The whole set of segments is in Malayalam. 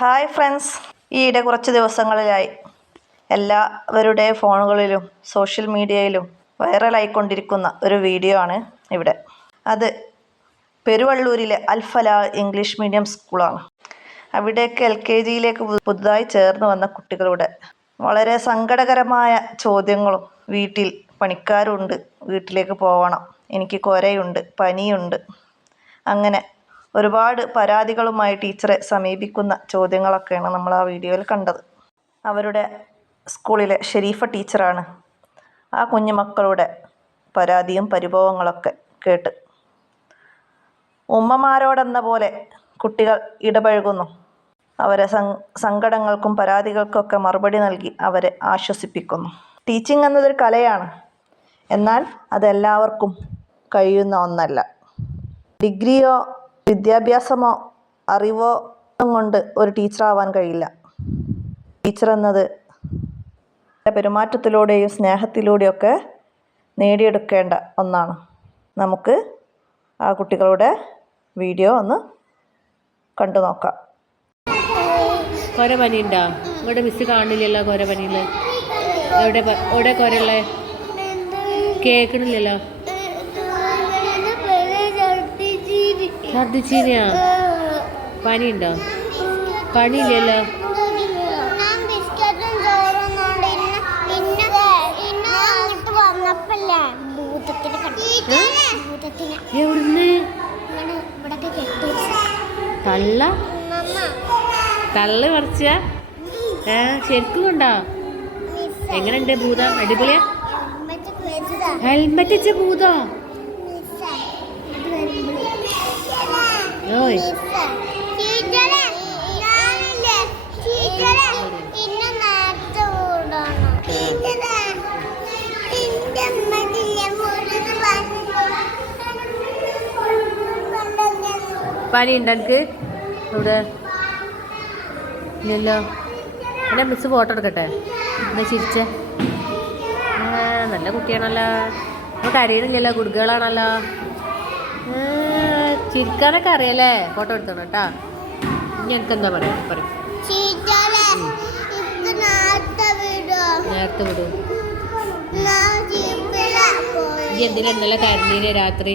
ഹായ് ഫ്രണ്ട്സ്, ഈയിടെ കുറച്ച് ദിവസങ്ങളിലായി എല്ലാവരുടെ ഫോണുകളിലും സോഷ്യൽ മീഡിയയിലും വൈറലായിക്കൊണ്ടിരിക്കുന്ന ഒരു വീഡിയോ ആണ് ഇവിടെ. അത് പെരുവള്ളൂരിലെ അൽഫലാഹ് ഇംഗ്ലീഷ് മീഡിയം സ്കൂളാണ്. അവിടേക്ക് LKGയിലേക്ക് പുതുതായി ചേർന്ന് വന്ന കുട്ടികളുടെ വളരെ സങ്കടകരമായ ചോദ്യങ്ങളും, വീട്ടിൽ പണിക്കാരുണ്ട്, വീട്ടിലേക്ക് പോകണം, എനിക്ക് കുരയുണ്ട്, പനിയുണ്ട്, അങ്ങനെ ഒരുപാട് പരാതികളുമായി ടീച്ചറെ സമീപിക്കുന്ന ചോദ്യങ്ങളൊക്കെയാണ് നമ്മൾ ആ വീഡിയോയിൽ കണ്ടത്. അവരുടെ സ്കൂളിലെ ഷെരീഫ ടീച്ചറാണ് ആ കുഞ്ഞുമക്കളുടെ പരാതിയും പരിഭവങ്ങളൊക്കെ കേട്ട് ഉമ്മമാരോടെന്ന പോലെ കുട്ടികൾ ഇടപഴകുന്നു. അവരെ സങ്കടങ്ങൾക്കും പരാതികൾക്കൊക്കെ മറുപടി നൽകി അവരെ ആശ്വസിപ്പിക്കുന്നു. ടീച്ചിങ് എന്നതൊരു കലയാണ്, എന്നാൽ അതെല്ലാവർക്കും കഴിയുന്ന ഒന്നല്ല. ഡിഗ്രിയോ വിദ്യാഭ്യാസമോ അറിവോ കൊണ്ട് ഒരു ടീച്ചറാവാൻ കഴിയില്ല. ടീച്ചർ എന്നത് പെരുമാറ്റത്തിലൂടെയും സ്നേഹത്തിലൂടെയൊക്കെ നേടിയെടുക്കേണ്ട ഒന്നാണ്. നമുക്ക് ആ കുട്ടികളുടെ വീഡിയോ ഒന്ന് കണ്ടു നോക്കാം. കൊര പനിയുണ്ടോ? ഇവിടെ മിസ് കാണില്ലല്ലോ കൊര പനിയിൽ. എവിടെ കൊരല്ലേ? കേൾക്കണില്ലല്ലോ. ഛർദിച്ചീനിയാ? പനിയുണ്ടോ? പനിയില്ലല്ലോ. എവിടുന്ന്? തള്ള് പറിച്ച? ശരിക്കും കൊണ്ടോ? എങ്ങനെയുണ്ട് ഭൂതം? അടിപൊളിയാ? ഹെൽമെറ്റ് വെച്ച ഭൂതോ? ഓയ് പനി ഉണ്ടോ എനിക്ക്? ഇവിടെ ഇല്ലല്ലോ. എന്നാ മിസ് ഫോട്ടോ എടുക്കട്ടെ? എന്നാ ചിരിച്ചേ. നല്ല കുട്ടിയാണല്ലോ. നമുക്ക് അറിയണില്ലല്ലോ, ഗുഡ് ഗേളാണല്ലോ. ചിരിക്കാനൊക്കെ അറിയാലേ? ഫോട്ടോ എടുത്തോണം കേട്ടോ. ഇനി എനിക്കെന്താ പറയാ? പറയും നേരത്തെ വിടും. ഈ എന്തിനാ ഇന്നലെ കരഞ്ഞീനെ രാത്രി?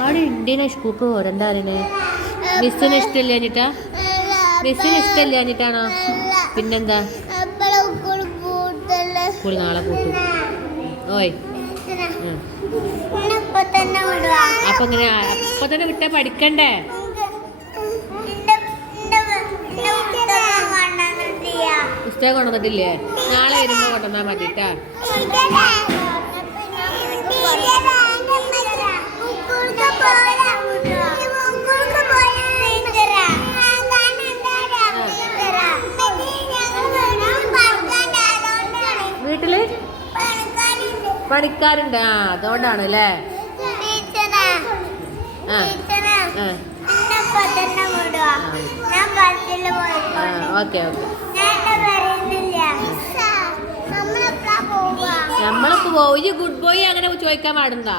അവിടെ ഇന്ത്യനെ സ്കൂൾക്ക് പോരെന്താ അറിയണേ? മിസ്സിന് ഇഷ്ടമില്ല എന്നിട്ടാ? മിസ്സിന് ഇഷ്ടമില്ല എന്നിട്ടാണോ? പിന്നെന്താ? സ്കൂൾ നാളെ കൂട്ടും. ഓയ് അപ്പൊ ഇങ്ങനെ അപ്പൊ തന്നെ വിട്ടാ പഠിക്കണ്ടേ? പുസ്തകം കൊണ്ടുവന്നിട്ടില്ലേ? നാളെ വരുമ്പോ കൊണ്ടുവന്നാ മതിട്ടാ. വീട്ടില് പണിക്കാരുണ്ട്. അതുകൊണ്ടാണ് അല്ലേ? ഓക്കെ നമ്മളൊക്കെ പോവും. ഈ ഗുഡ് ബോയ് അങ്ങനെ ചോദിക്കാൻ പാടുണ്ടോ?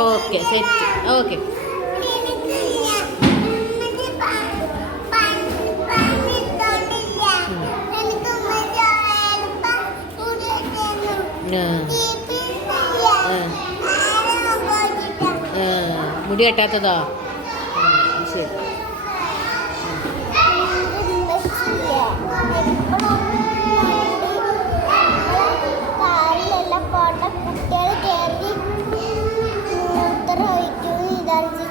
Okay set. ഓക്കെ മുടി കെട്ടാത്തതോ? ശരി. കുട്ടികൾ കയറി മൂത്ര ഒഴിക്കുന്നു, ഇതറിച്ച്